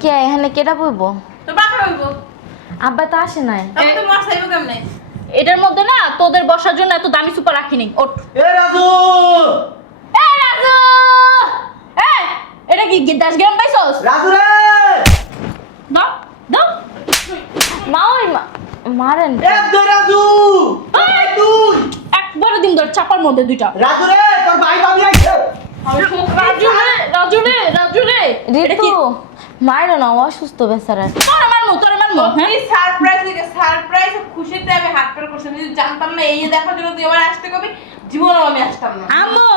কে এখানে কেটা বইবো? তো বাবা বলবো আব্বা তো আসে নাই। আমি তো মাছ খাইবো কেমনে? এটার মধ্যে না তোদের বসার জন্য এত দামি সুপার রাখিনি। ওঠ। এ রাজু! এ রাজু! এ এটা কি দাস গ্রাম পাইছস? রাজু রে! দাও দাও। মা ওই মারেন। এ দই রাজু! এই! তুই! একবারে দিন ধর চাপার মধ্যে দুইটা। রাজু রে, তোর ভাই ভাবি আইছে। রাজু রে, রাজু রে, রাজু রে। এটা কি? ঋতু মারো না, অসুস্থ বেচারা। তোরে মারমু, হ্যাঁ? এই সারপ্রাইজ খুশিতে আমি হাত পের করছি। যদি জানতাম না এই দেখার জন্য তুই আবার আসতে কবি, জীবনেও আমি আসতাম না। আম্মু,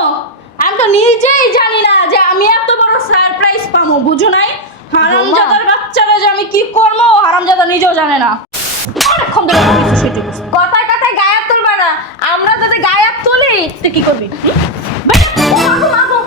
আমি তো নিজেই জানি না যে আমি এত বড় সারপ্রাইজ পাবো, বুঝো নাই? হারামজাদার বাচ্চারা যে আমি কি করবো হারামজাদা নিজেও জানে না। অনেকক্ষণ ধরে কিছু সেটে গেছে। কথায় কথায় গায়ে তুলবা না, আমরা যদি গায়ে তুলি তুই কি করবি? মাগো মাগো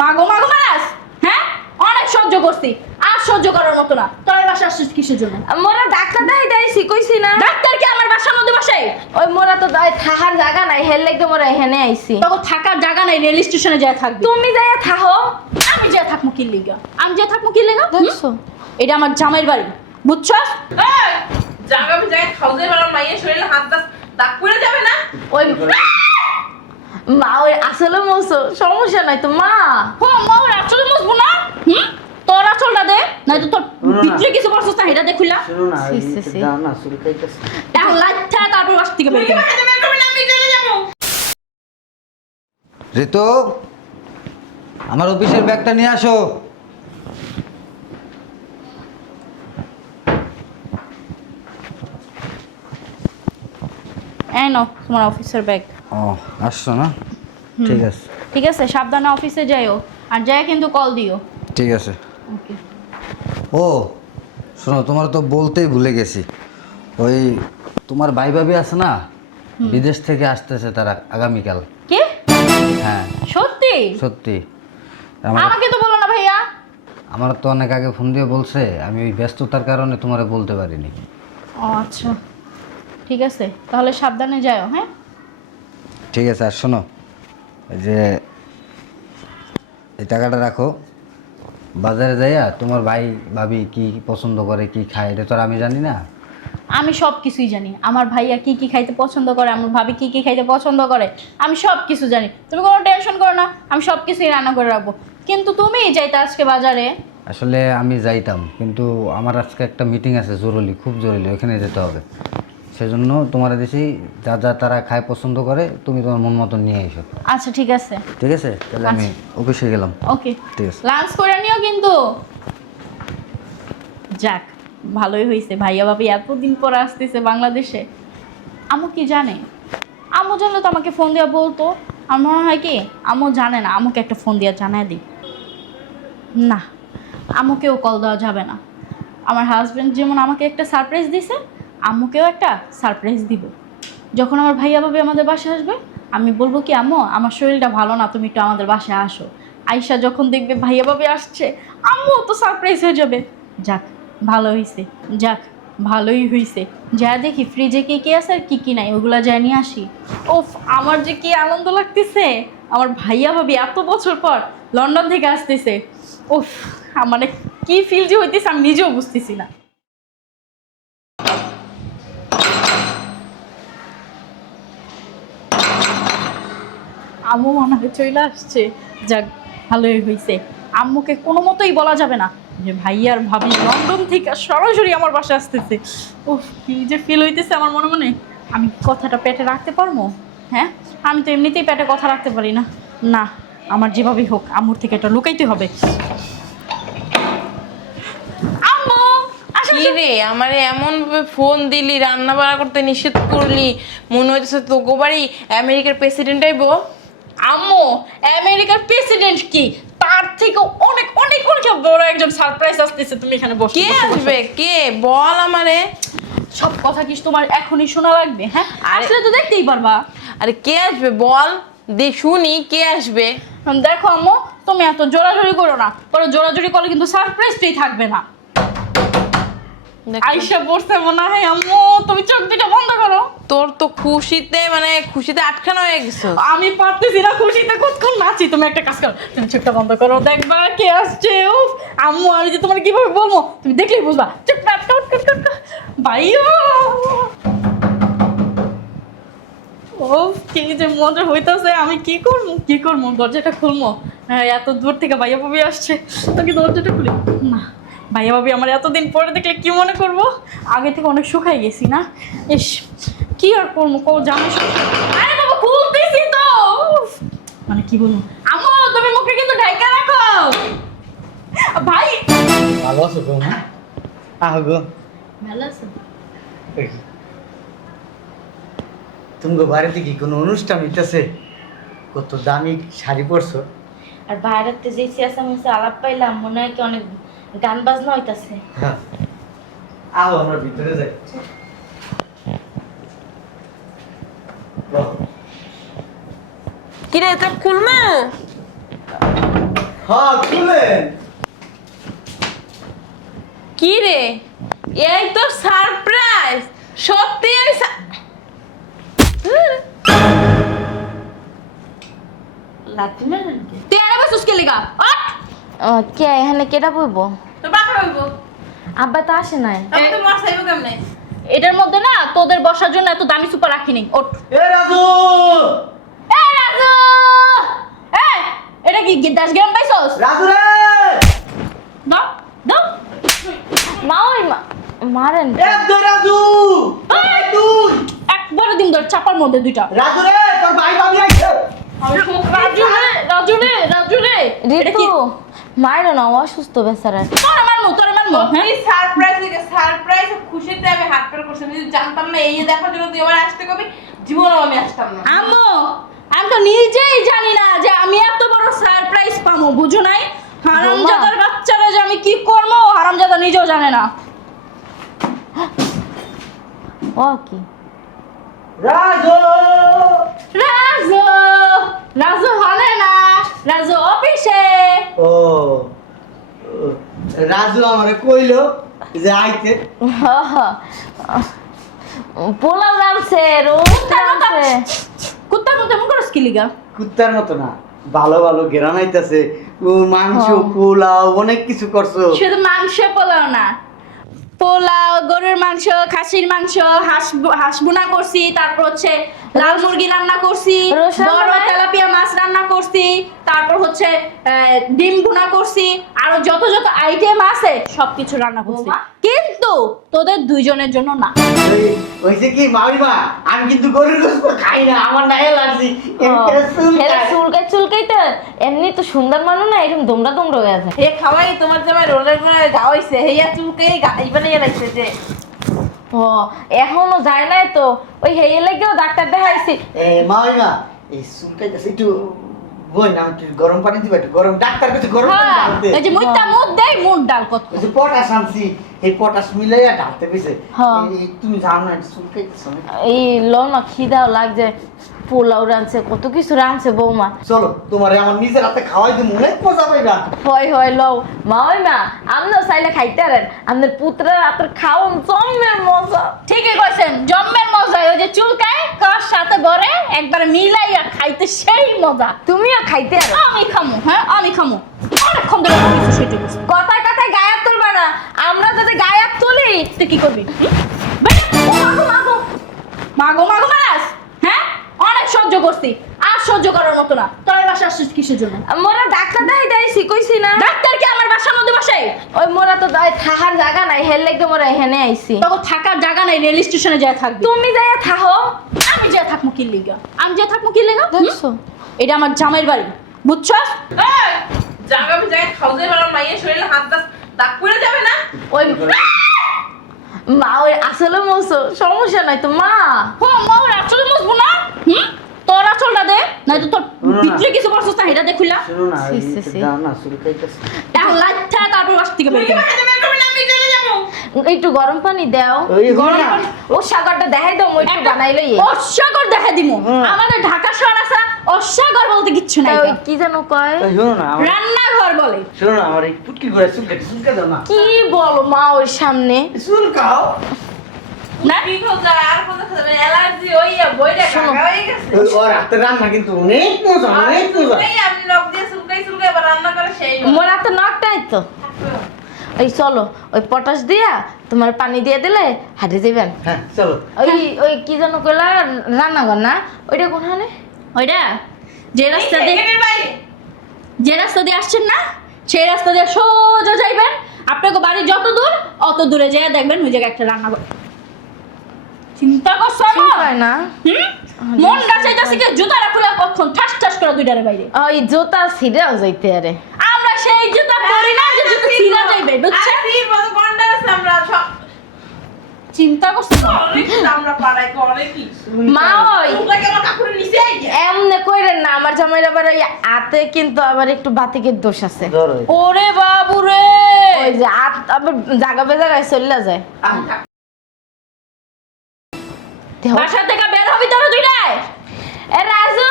মাগো মাগো মারাস, হ্যাঁ? অনেক সহ্য করছি, আর সহ্য করার মতো না। তোর বাসা আসছিস কিসের জন্য? মোরা ডাক্তার দেখাইছি কইছি না। ডাক্তার কি আমার বাসার মধ্যে বসে? ওই মোরা তো থাকার জায়গা নাই, হেল লাগতে মোরা এখানে আইছি। তখন থাকার জায়গা নাই, রেল স্টেশনে যায় থাকবি। তুমি যাইয়া থাকো। আমি যে থাকবো কি লিগা? আমি যে থাকবো কি লিগা? দেখছো? এটা আমার জামাইয়ের বাড়ি, বুঝছস? এই জাগাবে যায় খাওয়াতে পারো মাইয়ের শরীরে হাত দাগ পড়ে যাবে না? ওই মা ওই আসলে মোসো সমস্যা নাই তো মা। হো মা ওর আঁচলে মুছবো না? তোর আঁচলটা দে, নয়তো তোর ভিতরে কিছু বসছিস না, এটা দে খুলা। শুনো না, সি, এই সি, সি। দাও না, চুরি খাইতেছে। এখন লাইটটা তারপর বাস থেকে বের তুই করে। বাসাতে বের করবি না, আমি চলে যাবো। ঋতু, আমার অফিসের ব্যাগটা নিয়ে আসো। এই নাও তোমার অফিসের ব্যাগ। ও, আসছো না? ঠিক আছে, ঠিক আছে, সাবধানে অফিসে যাইও, আর যাই কিন্তু কল দিও। ঠিক আছে। ওকে। ও শোনো, তোমার তো বলতেই ভুলে গেছি। ওই তোমার ভাই ভাবি আছে না, বিদেশ থেকে আসতেছে তারা আগামীকাল। কি? হ্যাঁ সত্যি? সত্যি। আমার আমাকে তো বলো না ভাইয়া। আমার তো অনেক আগে ফোন দিয়ে বলছে, আমি ওই ব্যস্ততার কারণে তোমারে বলতে পারিনি। ও আচ্ছা, ঠিক আছে, তাহলে সাবধানে যাও। হ্যাঁ, ঠিক আছে। আর শোনো, এই যে এই টাকাটা রাখো, বাজারে যাইয়া তোমার ভাই ভাবি কি পছন্দ করে কি খায় এটা তো আর আমি জানি না। আমি সব কিছুই জানি। আমার ভাইয়া কি কি খাইতে পছন্দ করে, আমার ভাবি কি কি খাইতে পছন্দ করে, আমি সব কিছু জানি। তুমি কোনো টেনশন করো না, আমি সব কিছুই রান্না করে রাখবো। কিন্তু তুমি যাইতে আজকে বাজারে। আসলে আমি যাইতাম, কিন্তু আমার আজকে একটা মিটিং আছে জরুরি, খুব জরুরি, ওখানে যেতে হবে। সেজন্য তোমার দেশে যা যা তারা খায় পছন্দ করে তুমি তোমার মন মতো নিয়ে এসো। আচ্ছা ঠিক আছে। ঠিক আছে, তাহলে আমি অফিসে গেলাম। ওকে, ঠিক আছে। লাঞ্চ করে নিও কিন্তু। যাক, ভালোই হয়েছে, ভাইয়া ভাবি এতদিন পর আসতেছে বাংলাদেশে। আম্মু কি জানে? আম্মু জানলে তো আমাকে ফোন দেওয়া বলতো। আমার মনে হয় কি আম্মু জানে না, আম্মুকে একটা ফোন দিয়ে জানায় দিই। না, আম্মুকেও কল দেওয়া যাবে না। আমার হাজব্যান্ড যেমন আমাকে একটা সারপ্রাইজ দিছে, আম্মুকেও একটা সারপ্রাইজ দিব। যখন আমার ভাইয়া ভাবি আমাদের বাসায় আসবে, আমি বলবো কি আম্মু আমার শরীরটা ভালো না, তুমি একটু আমাদের বাসায় আসো। আয়শা যখন দেখবে ভাইয়া ভাবি আসছে, আম্মু তো সারপ্রাইজ হয়ে যাবে। যাক, ভালো হয়েছে, যাক ভালোই হয়েছে। যা দেখি ফ্রিজে কি কি আছে আর কি কি নাই, ওগুলো যা নিয়ে আসি। ওফ, আমার যে কি আনন্দ লাগতেছে, আমার ভাইয়া ভাবি এত বছর পর লন্ডন থেকে আসতেছে। ওফ, মানে কি ফিল যে হইতেছে আমি নিজেও বুঝতেছি না। আম্মু মনে হয় চলে আসছে। যাক, ভালোই হয়েছে। আম্মুকে কোনো মতোই বলা যাবে না যে ভাইয়ার ভাবি লন্ডন থেকে সরাসরি আমার বাসায় আসতেছে। উফ, কি যে ফিল হইতেছে আমার মনে মনে। আমি কথাটা পেটে রাখতে পারবো? হ্যাঁ, আমি তো এমনিতেই পেটে কথা রাখতে পারি না। না, আমার যেভাবেই হোক আম্মুর থেকে এটা লুকাইতে হবে। আম্মু, আসো, কি রে আমারে এমন ভাবে ফোন দিলি, রান্না বান্না করতে নিষেধ করলি, মনে হইতেছে তোকে বাড়ি আমেরিকার প্রেসিডেন্ট আইবো। আম্মু, আমেরিকার প্রেসিডেন্ট কি তার থেকে অনেক অনেক অনেক বড় একজন সারপ্রাইজ আসতেছে। তুমি এখানে বসো। কে আসবে? কে বল আমারে। সব কথা কি তোমার এখনই শোনা লাগবে? হ্যাঁ, আরে- আসলে তো দেখতেই পারবা। আরে কে আসবে বল, শুনি কে আসবে। দেখো আম্মু, তুমি এত জোরাজোরি করো না, পরে জোরাজোরি করলে কিন্তু সারপ্রাইজটাই থাকবে না। আয়শা বলছে মনে হয়। আম্মু, তুমি চোখ দুটো বন্ধ করো। তোর তো খুশিতে আটখানা হয়ে গেছে। আমি পারতেছি না খুশিতে কতক্ষণ নাচি। তুমি একটা কাজ করো, তুমি চোখটা বন্ধ করো, দেখবা কে আসছে। উফ, আম্মু আমি যে তোমার কিভাবে বলবো তুমি দেখলেই বুঝবা চুপ ভাইয়া ও কি যে মজা হইতাছে আমি কি করবো দরজাটা খুলবো হ্যাঁ এত দূর থেকে ভাইয়া ভাবি আসছে তোকে দরজাটা খুলি না ভাইয়া ভাবি আমার এতদিন পরে দেখলে কি মনে করব আগে থেকে অনেক শুকাই গেছি না ইস কি আর করবো জানো আরে বাবা খুলতেছি তো উফ, মানে কি বলবো আম্মু তুমি মুখে কিন্তু ঢাকা রাখো ভাই ভালো আছো গো মা? আহ গো ভালো আছো তুমি বাড়িতে কি কোনো অনুষ্ঠান হইতেছে? কত দামি শাড়ি পরছো। আর বাইরেতে যে চেঁচামেচি আলাপ পাইলাম মনে হয় কি অনেক গান বাজনা হইতাছে। হ্যাঁ। আও আমরা ভিতরে যাই। কিরে এটা খুলবে? হ্যাঁ খুলেন। কি রে এই তো সারপ্রাইজ সত্যি আমি লাঠি মারেন কি? তুই আরে বসুস কে লিগা ওঠ কে এখানে কেটা বইবো? তো বাবা হইব আব্বা তো আসে নাই। তবে তো মাছ আইব কেমনে? এটার মধ্যে না তোদের বসার জন্য এত দামি সুপার রাখিনি ওঠ এ রাজু! এই রাজু এই এটা কি দাস গ্রাম পাইছস রাজু রে! দাও দাও মা ওই মারেন এ দই রাজু! এই! তুই! একবার দিন ধর চাপার মধ্যে দুইটা রাজু রে তোর ভাই ভাবি আইছে। রাজু রে এটা কি ঋতু মারো না, অসুস্থ বেচারা। তোরে মারমু হ্যাঁ এই সারপ্রাইজ খুশিতে আমি হাত পের করছি আমি যদি জানতাম না এই দেখার জন্য তুই আবার আসতে কবি জীবনও আমি আসতাম না। আম্মু আমি তো নিজেই জানি না যে আমি এত বড় সারপ্রাইজ পাবো বুঝো নাই হারামজাদার বাচ্চারা যে আমি কি করবো হারামজাদা নিজেও জানে না ও কি রাজু! রাজু রাজু হলে না রাজু অফিসে ও রাজু আমারে কইলো যে আইতে। পোলাও রামছে, রোজ রামছে। কুত্তার মতো এমন করস কি লিগা কুত্তার মতো না, ভালো ভালো ঘেরান আইতাছে। ও মাংস পোলাও অনেক কিছু করছো। শুধু মাংস পোলাও না পোলাও গরুর মাংস খাসির মাংস হাঁস বোনা করছি তারপর হচ্ছে লাল মুরগি রান্না করছি রোজ রান্না বড় হয়? তেলাপিয়া মাছ রান্না করছি তারপর হচ্ছে ডিম বোনা করছি আরো যত যত আইটেম আছে সবকিছু রান্না করছি বাবা। কিন্তু তোদের দুইজনের জন্য না হইছে কি মামিমা, আমি কিন্তু গরুর গোশত খাই না, আমার না অ্যালার্জি। চুলকাই তো এমনি তো সুন্দর মানুষ না, এরকম তোমরা হয়ে আছে। হে খাওয়াই তোমার জামাই রোলের করে গাওয়াইছে হেয়া চুলকে গাই বানিয়ে রাখছে যে ও এখনো যায় নাই তো, ওই হেয়ে লেগেও ডাক্তার দেখাইছি। মামিমা এই চুলকাইতেছে, একটু বই না, একটু গরম পানি দিবা, একটু গরম, ডাক্তার কাছে গরম পানি হ্যাঁ ঢালতে। এই যে মুইতা মুখ দেই মুখ ডাল কত ওই যে পটাশ আনছি, এই পটাশ মিলাইয়া ঢালতে পেয়েছে। হ্যাঁ। তুমি জানো না একটু চুলকাইতেছে না? এই লো না খিদাও লাগছে, পোলাও রাঁধছে, কত কিছু রাঁধছে বৌমা। চলো তোমারে আমার নিজের হাতে খাওয়াই দিই, অনেক মজা পাইবা। হয় লও মা, ওই মা আমরাও চাইলে খাইতে পারেন, আমাদের পুত্রের হাতের খাওন জমের মজা। ঠিকই কইছেন জম্মের মজা ওই যে চুলকায় কার সাথে গড়ে একবারে মিলাইয়া খাইতে সেই মজা তুমিও খাইতে পারো। আমি খামু হ্যাঁ আমি খামু অনেকক্ষণ ধরে কিছু সেটা করছি কথায় কথায় গায়ে তুলবা না, আমরা যদি গায়ে তুলি তুই কি করবি মাগো মাগো মাগো মাগো মাস হ্যাঁ অনেক সহ্য করছি আর সহ্য করার মতো না তোর বাসা আসছিস কিসের জন্য মোরা ডাক্তার দেখাই শিখইছি না, ডাক্তার কি আমার বাসার মধ্যে বসে ওই মোরা তো থাকার জায়গা নাই, হের লেগে মোরা এখানে আইছি। তখন থাকার জায়গা নাই রেল স্টেশনে যায় থাকবি তুমি যাইয়া থাকো। আমি যায় থাকবো কি লিগা আমি যায় থাকবো কি লিগা দেখছো? এটা আমার জামাইয়ের বাড়ি বুঝছস এই জাগাবে জায়গা খাওয়াতে পারো মাইয়ের শরীরে হাত দাগ পড়ে যাবে না? ওই মা ওই আসলে মৌসো সমস্যা নাই তো মা। হো মোর আচল মুছবো না তোর আচলটা দে নাই তো তোর ভিতরে কিছু বসছস না এটা দে খুলা শোনো না, সি, সি, সি। দাও না, চুলকাইতেছে। এখন লাইটটা তারপর বাস থেকে বের তুমি হাতে বের করবে না আমি চলে যাবো। একটু গরম পানি দাও, ওই গরম না। পানি ও সাগরটা দেখাই দাও, মই একটু বানাই লই। অস্বাগর দেখা দিমু আমাদের ঢাকা শহর আছে অস্বাগর বলতে কিচ্ছু নাই ওই কি জানো কয়, তাই শোনো না, আমার রান্নাঘর বলে শোনো না, আমার এই পুটকি করে চুলকা দাও না। কি বলো মা ওর সামনে। চুলকাও। না কি খোঁজা আর খোঁজা খাবে অ্যালার্জি হইয়া বইটা কাকা হয়ে গেছে। ওর হাতের রান্না কিন্তু অনেক মজা, অনেক মজা। এই আপনি লক দিয়ে চুলকাই আবার রান্না করে সেই মোরা তো নকটাই তো। ওই চলো ওই পটাশ দিয়া তোমার পানি দিয়ে দিলে হাঁটে যাবেন। হ্যাঁ চলো। ওই ওই কি যেন কইলা রান্নাঘর না ওইটা কোনখানে? ওইটা যে রাস্তা দিয়ে এখানের বাইরে। যে রাস্তা দিয়ে আসছেন না সেই রাস্তা দিয়ে সোজা যাইবেন। আপনাকে বাড়ি যত দূর অত দূরে যেয়ে দেখবেন ওই জায়গায় একটা রান্নাঘর। চিন্তা করছো না? হয় না মন ডাচাইতাছে কি জুতা রাখলে কখন ঠাস ঠাস করে দুইটারে বাইরে। ওই জুতা ছিঁড়াও যাইতে আরে। আমরা সেই জুতা পরি না যে জুতা ছিঁড়া যাইবে, বুঝছেন? আরে বড় গন্ডার আছে আমরা সব চিন্তা করছো না? আমরা পাড়ায় করে কি মা ওই তোমরা কেন কাকুরে নিচে আই গিয়া এমনে কইরেন না, আমার জামাইর আবার ওই হাতে কিন্তু আবার একটু বাতিকের দোষ আছে। জ্বর হয়েছে। ওরে বাবু রে, ওই যে হাত আবার জায়গা বেজাগায় চলে যায়। দেহ- বাসা থেকে বের হবি তোরা দুইটায়। এ রাজু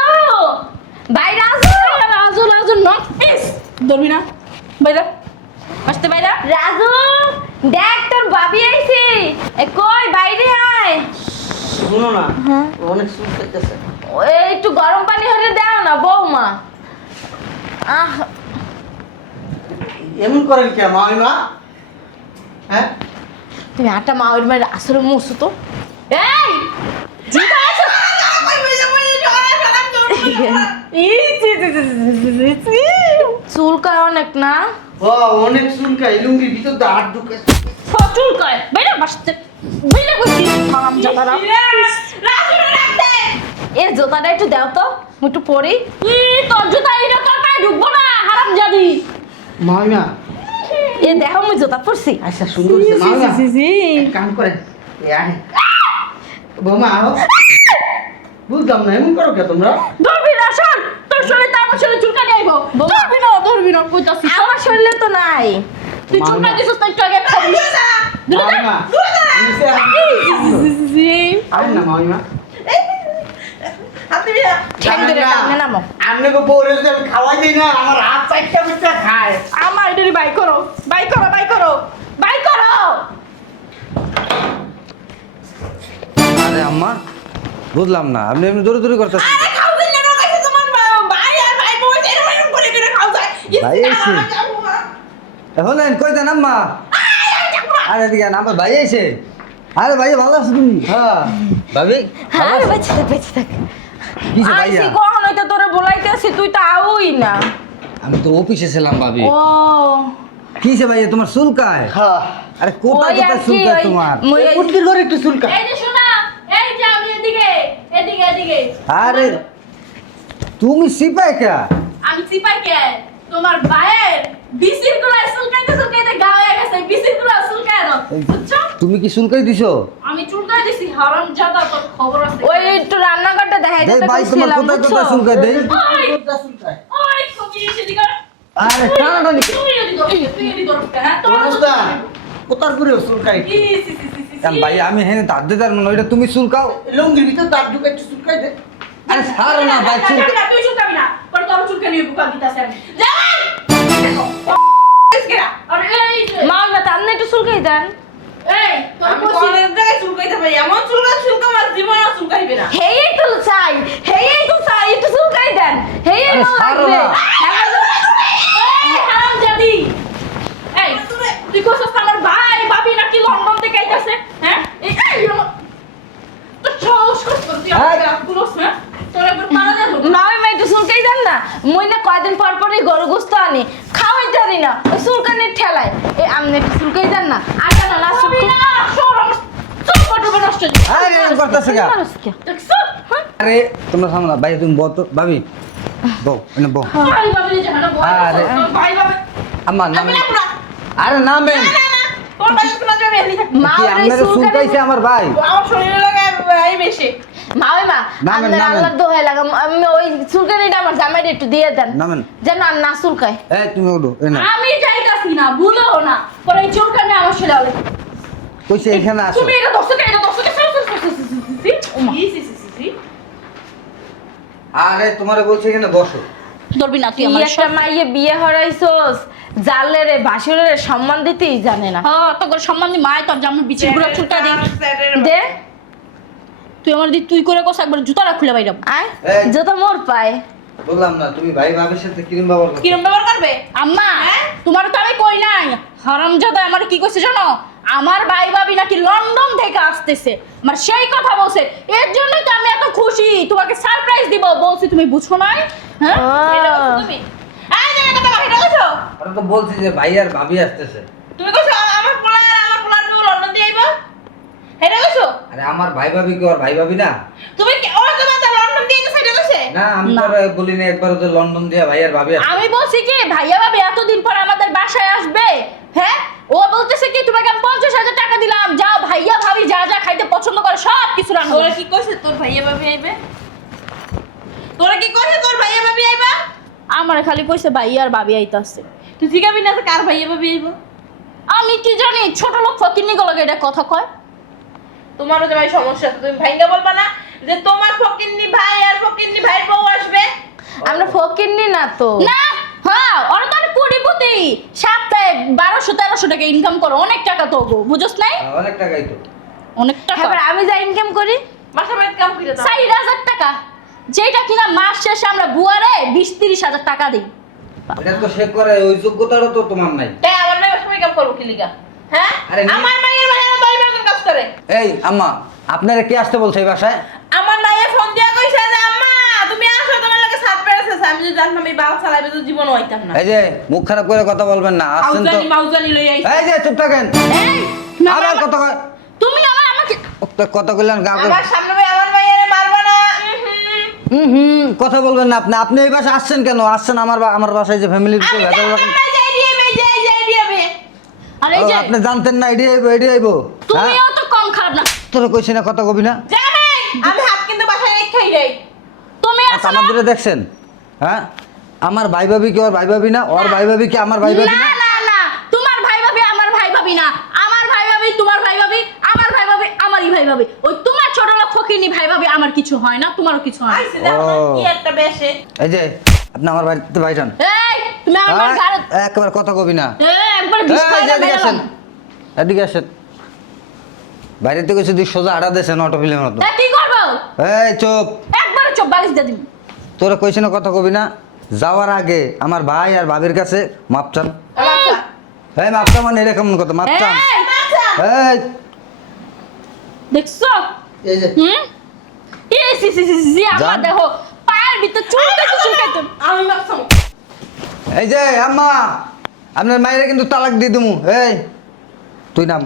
ভাই রাজু রাজু রাজু নট ইস ধরবি না বাইরা আসতে বাইরা। রাজু দেখ তোর ভাবি আইছি। এ কই বাইরে আয়। শুনো না, অনেক সুখ করতেছে। ওই একটু গরম পানি হলে দাও না বৌমা। আহ এমন করেন কে মামিমা? হ্যাঁ তুমি আটা মা ওর মায়ের আসলে মুসু তো। এই জিতা আছে চুলকায় অনেক না? ও অনেক চুলকাই, লুঙ্গির ভিতর দিয়ে হাত ঢুকে। ফটুল কয় বাইরা বাসতে বাইরা কইছি মারাম জাতারা। রাজুরে রাখতে এ জুতাটা একটু দাও তো আমি একটু পরি। ই তোর জুতা এটা তোর পায়ে ঢুকবো না হারাম জাদি। মামিমা এ দেখো আমি জুতা পরছি। আচ্ছা সুন্দর হয়েছে মামিমা। এক কাম করেন, এ আহে বৌমা আহ। বুঝলাম না, এমন করো কে তোমরা? ধরবি না শোন, তোর শরীরে তো আমার শরীরে চুলকানি আইবো। ধরবি না কইতাছি। আমার শরীরে তো নাই। তুই চুলকা দিছিস তো একটু আগে খাবি। মামিমা নিচে আহেন না মামিমা। হাতে বিয়া ঠ্যাং ধরে টানে নামো। আপনাকে বউরে যদি আমি খাওয়াই দিই না, আমার হাত চারটা পিঠা খায়। আমার এটারি বাই করো বাই করো বাই করো বাই করো। আরে আম্মা বুঝলাম না, আপনি এমনি দৌড়ে দৌড়ে করতেছেন আরে খাও দিন না কাছে তোমার ভাই আর ভাই বউ এরকম এরকম করে খাও যায় ভাই এসে। হলেন কই দেন আম্মা? আরে এদিকে না, আমার ভাই এসে। আরে ভাই ভালো আছো তুমি? হ্যাঁ ভাবি ভালো আরে আছো? বেঁচে থাক বেঁচে থাক। কিসে ভাইয়া? আইছি কখন হইতে তোরে বলাইতেছি তুই তো আউই না। আমি তো অফিসে ছিলাম ভাবি। ও কিসে ভাইয়া তোমার চুলকায়? হ্যাঁ আরে কোথায় ওই আর কোথায় কি, চুলকায় ওই তোমার? মই- কুটকি করে একটু চুলকা। এই যে শোনা, এই যে আমি এদিকে এদিকে এদিকে। আরে তুমি সিপাই কে? আমি চিপাই কে তোমার ভাইয়ের বিসির গুলো চুলকাইতে চুলকাইতে গা হয়ে গেছে। বিসির গুলো চুলকায় দাও, বুঝছো? তুমি কি চুলকাই দিছো? আমি চুলকাই দিছি হারাম জাদা, তোর খবর আছে? ওই একটু রান্নাঘরটা দেখাই দেখ দিতে ভাই তোমার কইছিলাম কোথায় বুঝছো? কোথায় চুলকাই দেই? ওই কোনটা চুলকায়? ওই তুমি এদিকে আরে টানাটানি তুই এদিকে হ্যাঁ তোর অবস্থা কোথার করে চুলকায়? কেন ভাই আমি হেনে দাঁত দিতে পারবো না, ওইটা তুমি চুলকাও। লুঙ্গির ভিতর দাঁত ঢুকে একটু চুলকাই দে। আরে ছাড়ো না ভাই চুলকা। তুই চুলকাবি না, পরে তোর চুলকানি বুকা দিতাছে আমি। যাই আরে এই যে মা ওই মাথা আপনি একটু চুলকাই দেন। এই তোর আমি কইছি কলের জায়গায় চুলকাইতে পারি এমন চুলকা আমার জীবন আর চুলকাইবে না হেই তো চাই একটু চাই একটু চুলকাই দেন। হেই আরে ভালো ছাড়ো লাগবে। না। এই হারাম জাদি। এই তুই কইছস আমার ভাই ভাবি নাকি লন্ডন থেকে আইতাছে, হ্যাঁ? এই তো সাহস করছ তুই আমাকে আকুলস না, তোর একবার মারা যাবো। মা ওই মা একটু চুলকাই দেন না। মুই না কয়দিন পর পরই গরু গোস্ত আনি খাওয়াইতে পারি না ওই চুলকানির ঠেলায়। এই আপনি একটু চুলকাই দেন না। আর কেন না ভাবি চুলকাই না সর আমার চুল পটবে নষ্ট হয়ে যাবে। আরে এরকম করতেছে কে? দেখছো? হ্যাঁ? আরে তোমরা সামনে না, ভাই তুমি বল তো ভাবি। বউ এনে বউ। ভাই ভাবি জানা বল। আরে। ভাই ভাবি আমার নামে। আমি না পুরা আরে নামেন। তোর ভাই শোনা যাবে এলি থাক মা কি ওই আপনারা চুলকাইছে আমার ভাই? আমার শরীরে লাগায় ভাই বেশি মা ওই মা নামেন, আপনার নামেন। আল্লাহর দোহাই লাগা আমি ওই চুলকানিটা আমার জামাইরে একটু দিয়ে দেন নামেন। যেন আর না চুলকায়। এই তুমি ওঠো এনে। আমি যাইতাছি না, ভুলেও না। পরে এই চুলকানি আমার ছেলে হবে। কইছে এখানে আসো। তুমি এটা দর্শকে আরে তোমারে বলছে এখানে বসো। ধরবি না তুই কি আমার একটা মাইয়ে বিয়ে হরাইছস জালে রে বাসুরে রে সম্মান দিতেই জানে না। হ্যাঁ তোর সম্বন্ধে মায় তোর জামা বিচির গুলো চুলটা দিই। দে তুই আমার দি তুই করে কস একবার জুতাটা খুলে বাইরাম। আয় এই। যত মোর পায়। বললাম না তুমি ভাই ভাবির সাথে কিরম ব্যবহার করছো? কিরম ব্যবহার করবে আম্মা হ্যাঁ? তোমার তো আমি কই নাই, হারামজাদা আমার কি কইছে জানো, আমার ভাই ভাবি নাকি লন্ডন থেকে আসতেছে, আমার সেই কথা বলছে। এর জন্যই তো আমি এত খুশি, তোমাকে সারপ্রাইজ দিব বলছি, তুমি বুঝছো না? হ্যাঁ এটা বলছো তুমি, এই যে এটা কথা এটা বলছো আরে তো বলছি যে ভাই আর ভাবি আসতেছে। তুমি কইছো আমার পোলার বউ লন্ডন দিয়ে আইবা, এটা কইছো? আরে আমার ভাই ভাবি কি ওর ভাই ভাবি না? তুমি কি ওর তোমার লন্ডন দিয়ে গেছে এটা কইছে? না আমি তো আর বলিনি একবার ওদের লন্ডন দিয়ে ভাই আর ভাবি আসছে। আমি বলছি কি ভাইয়া ভাবি এতদিন পর আমাদের বাসায় আসবে, হ্যাঁ ও বলতেছে কি তোমাকে আমি 50,000 টাকা দিলাম, যাও ভাইয়া ভাবি যা যা খাইতে পছন্দ করে সব কিছু রান্না তোরা কি কইছে তোর ভাইয়া ভাবি আইবে? তোরা কি কইছে তোর ভাইয়া ভাবি আইবা? আমার খালি কইছে ভাইয়া আর ভাবি আইতাছে। তুই ঠিকাবি না কার ভাইয়া ভাবি আইবো? আমি কি জানি ছোট লোক ফকিন্নি গুলোকে এটা কথা কয়। তোমারও তো ভাই সমস্যা আছে, তুমি ভাইঙ্গা বলবা না যে তোমার ফকিন্নি ভাই আর ফকিন্নি ভাইয়ের বউ আসবে? আমরা ফকিরনি না তো। না হ্যাঁ ওরা তো কোটিপতি, সপ্তাহে 1200-1300 টাকা ইনকাম করো, অনেক টাকা তো গো, বুঝছ নাই? অনেক টাকাই তো। অনেক টাকা। এবার আমি যা ইনকাম করি বাসা বাড়িতে কাম করে দাও। 4000 টাকা, যেটা কিনা মাস শেষে আমরা বুয়ারে 20-30 হাজার টাকা দিই। এটা তো সে করে, ওই যোগ্যতাটা তো তোমার নাই। তাই আমার মেয়ে বাসা বাড়ি কাম করবো কি লিগা? হ্যাঁ আরে আমার মায়ের ভাইয়েরা 10 কাজ করে। এই আম্মা, আপনারা কে আসতে বলছে এই বাসায়? আমার মায়ের ফোন দিয়া কইছে যে আম্মা তুমি আসো, তোমার লাগে সারপ্রাইজ আছে। আমি যদি জানতাম এই বাবা চালাইবে তো জীবন হইতাম না। এই যে মুখ খারাপ করে কথা বলবেন না, আসছেন তো। মাউজানি লই আইছি। এই যে চুপ থাকেন। এই তুমি আবার কথা কয়। তুমি আমাকে কথা কইলেন গাকে। আমার সামনে ভাই আমার মায়েরে মারবা না। কথা বলবেন না আপনি। আপনি এই বাসায় আসছেন কেন? আসছেন আমার বাসায় যে ফ্যামিলির তো ভেতর রকম। আরে এই যে আপনি জানতেন না এডি আইবো এডি আইবো? তুমিও তো কম খারাপ না। তোরা কইছি না কথা কবি না? জামাই আমি হাত কিন্তু বাসায় রেখেই দেই। তুমি আচ্ছা আসলে আমাদের দেখছেন, হ্যাঁ আমার ভাই ভাবি কি ওর ভাই ভাবি না? ওর ভাই ভাবি কি আমার ভাই ভাবি না না? না না তোমার ভাই ভাবি আমার ভাই ভাবি না, আমার ভাই ভাবি তোমার ভাই ভাবি, আমার ভাই ভাবি আমারই ভাই ভাবি। ওই তোমার ছোট লোক ফকিনি ভাই ভাবি আমার কিছু হয় না, তোমারও কিছু হয় না। আইছে দেখো না, কি একটা বেশে। এই যে আপনি আমার বাড়িতে ভাইজান, এই তুমি আমার গাড়ি একবার কথা কবি না। একবার বিষ এই খাই যে না এদিকে আসেন, বেরোলাম। এদিকে আসেন। বাইরে থেকে যদি সোজা আড়া দেন অটো ফিল্মের মতো। কি করবো? এই চুপ। একবার চুপ, বালিশ দিয়ে দিবি। তোরা কইছি না কথা কবি না? যাওয়ার আগে আমার ভাই আর ভাবির কাছে মাপ চান। আচ্ছা এই মাপ চা মানে এরকম কথা, মাপ চান। এই, আচ্ছা এই দেখছো? এই যে এই সি সি সি সি আমার জান। দেখো পায়ের ভিতর চুলকাইতে চুলকাইতে। আমি মাপছাম। এই যে আম্মা, আপনার মায়েরা কিন্তু তালাক দিয়ে দিমু। এই তুই নাম।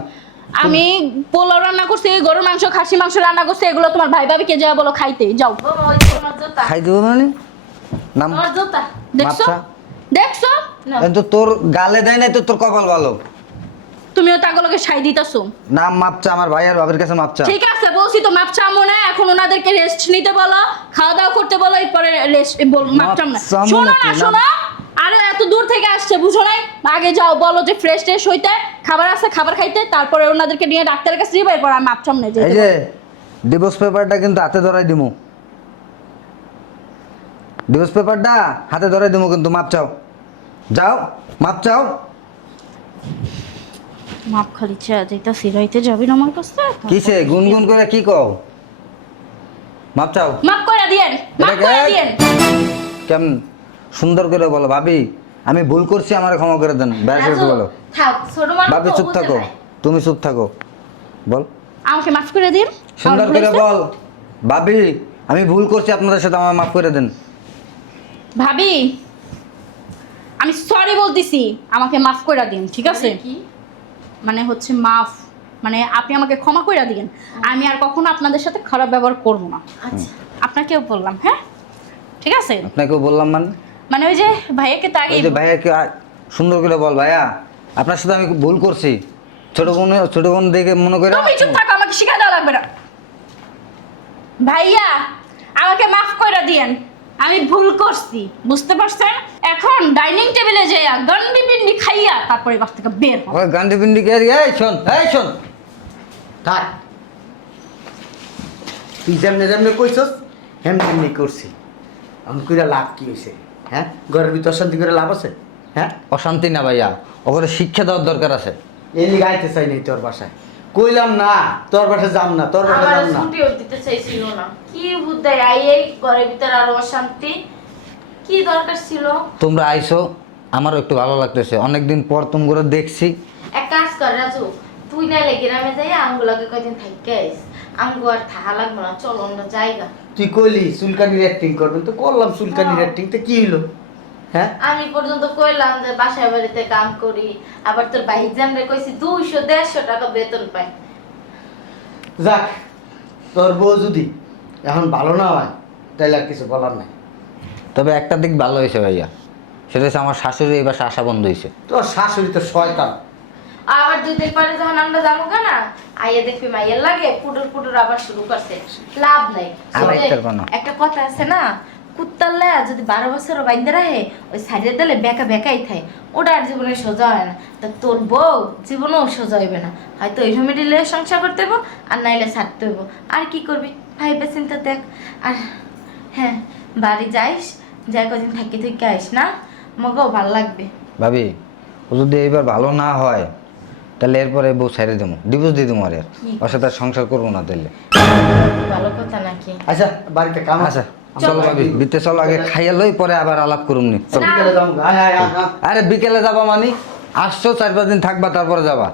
আমি পোলাও রান্না করছি, গরুর মাংস খাসি মাংস রান্না করছি, এগুলো তোমার ভাই ভাবিকে যা বলো খাইতে যাও। বাবা, ওই তোমার জুতা। খাই দেবো মানে নাম। তোমার জুতা। দেখছো মাপসা। দেখছো না। কিন্তু তোর গালে দেয় নাই তো তোর কপাল ভালো। তুমিও তাগুলোকে সাই দিতেছো। নাম মাপচা, আমার ভাই আর ভাবির কাছে মাপচা। ঠিক আছে বলছি তো মাপ চামো না, এখন ওনাদেরকে রেস্ট নিতে বলো, খাওয়া দাওয়া করতে বলো, এরপরে রেস্ট মাপ চাম না। মাপ চামো শোনো নাকি না না? শোনো, আরে এত দূর থেকে আসছে বুঝো নাই? আগে যাও বলো যে ফ্রেশ ট্রেশ হইতে, খাবার আছে খাবার খাইতে, তারপরে ওনাদেরকে নিয়ে ডাক্তারের কাছে যাবে, এরপর আমি মাপ চাম না এই যেতে যে ডিভোর্স পেপারটা কিন্তু হাতে ধরাই দিমু। ডিভোর্স পেপারটা হাতে ধরাই দিমু কিন্তু মাপ চাও। যাও মাপ চাও। মাপ খালি চা যেটা সিরাইতে যাবি না আমার কাছে। কিসে গুনগুন করে কি কও? মাপ চাও। মাপ করে দিয়েন, মাপ এটাকে- করে দিয়েন। কেমন সুন্দর করে বলো, ভাবি আমি ভুল করছি, আমার ক্ষমা করে দেন। ব্যাস রাজু, একটু বলো। থাক, ছোট মানুষ ভাবি তো চুপ বুঝে থাকো, নাই। তুমি চুপ থাকো, বল আমাকে মাফ করে দিন। সুন্দর আমার করে ভুল হয়েছে। বল। ভাবি আমি ভুল করছি আপনাদের সাথে, আমার মাফ করে দেন। ভাবি আমি সরি বলতেছি, আমাকে মাফ করে দিন, ঠিক আছে? কি? মানে হচ্ছে মাফ, মানে আপনি আমাকে ক্ষমা করে দিন, আমি আর কখনো আপনাদের সাথে খারাপ ব্যবহার করব না। আচ্ছা। আপনাকেও বললাম, হ্যাঁ ঠিক আছে? আপনাকেও বললাম মানে? মানে ওই যে ভাইয়াকে তো আগে ওই যে ভাইয়া কি সুন্দর করে বল, ভাইয়া আপনার সাথে আমি ভুল করছি, ছোট বোন দেখে মনে করে। তুমি চুপ থাকো, আমাকে শিখা দেওয়া লাগবে না। ভাইয়া আমাকে মাফ করে দিয়েন, আমি ভুল করছি, বুঝতে পারছেন? এখন ডাইনিং টেবিলে যাইয়া গন্ডি পিন্ডি খাইয়া তারপরে বাস থেকে বের হন। ওই গান্ডি পিন্ডি কে? এই শোন, এই শোন। থাক, তুই যেমনে যেমনে কইছস হেমনি করছি। আমি কইরা লাভ কি হইছে? হ্যাঁ, ঘরের ভিতর শান্তি করে লাভ আছে? হ্যাঁ, অশান্তি না ভাইয়া, ওখানে শিক্ষা দেওয়ার দরকার আছে। এই লিগে আইতে চাই নাই তোর বাসায়। কইলাম না তোর বাসায় যাম না, তোর বাসায় আমার যাম না। ছুটিও দিতে চাইছিল না। কি বুদ্ধি আই এই ঘরের ভিতরে আরো অশান্তি। কি দরকার ছিল? তোমরা আইছো, আমারও একটু ভালো লাগতেছে, অনেকদিন পর তোমরা দেখছি। এক কাজ কর রাজু, তুই নাইলে গ্রামে যাই আমগুলাকে কয়দিন থাকতে আইস। আমগো আর থাকা লাগবে না, চল অন্য জায়গা। তুই কইলি চুলকানির অ্যাক্টিং করবেন, তো করলাম চুলকানির অ্যাক্টিং, তো কি হলো? হ্যাঁ আমি পর্যন্ত কইলাম যে বাসায় বাড়িতে কাম করি, আবার তোর ভাইজান রে কইছি 200-150 টাকা বেতন পাই। যাক, তোর বউ যদি এখন ভালো না হয় তাহলে আর কিছু বলার নাই। তবে একটা দিক ভালো হয়েছে ভাইয়া, সেটা হচ্ছে আমার শাশুড়ি এই বাসা আসা বন্ধ হয়েছে। তোর শাশুড়ি তো শয়তান। আবার 2 দিন পরে যখন আমরা যাবো না, আইয়া দেখবি মাইয়ের লাগে পুটুর পুটুর আবার শুরু করছে, লাভ নাই। আবার ওই যে একটা কোনো। একটা কথা আছে না, কুত্তার লেয়া যদি 12 বছরও বাইন্দা রাখে, ওই সাইডে দিলে বেকা বেকাই থাকে, ওটা আর জীবনে সোজা হয় না। তা তোর বউ জীবনেও সোজা হইবে না, হয়তো ওই ফ্যামিলি লিয়ে সংসার করতে হইব, আর নাইলে ছাড়তে হইব। আর কি করবি ভাইবে চিন্তা দেখ। আর হ্যাঁ, বাড়ি যাইস, যাই কদিন থাকি থেকে আইস না, মগেও ভাল লাগবে। ভাবি, ও যদি এইবার ভালো না হয় তাহলে এরপরে বউ ছেড়ে দেবো, ডিভোর্স দিয়ে দেবো, আর ওর সাথে আর সংসার করবো না তাহলে। ভালো কথা নাকি? আচ্ছা বাড়িতে কাম আছে, আচ্ছা চলো ভাবি, বিতে চলো, আগে খাইয়া লই পরে আবার আলাপ করুন নি। চলো। বিকেলে যাবো। আয় আয় আয় আয়। আরে বিকেলে যাবা মানে? আসছো 4-5 দিন থাকবা তারপরে যাবা।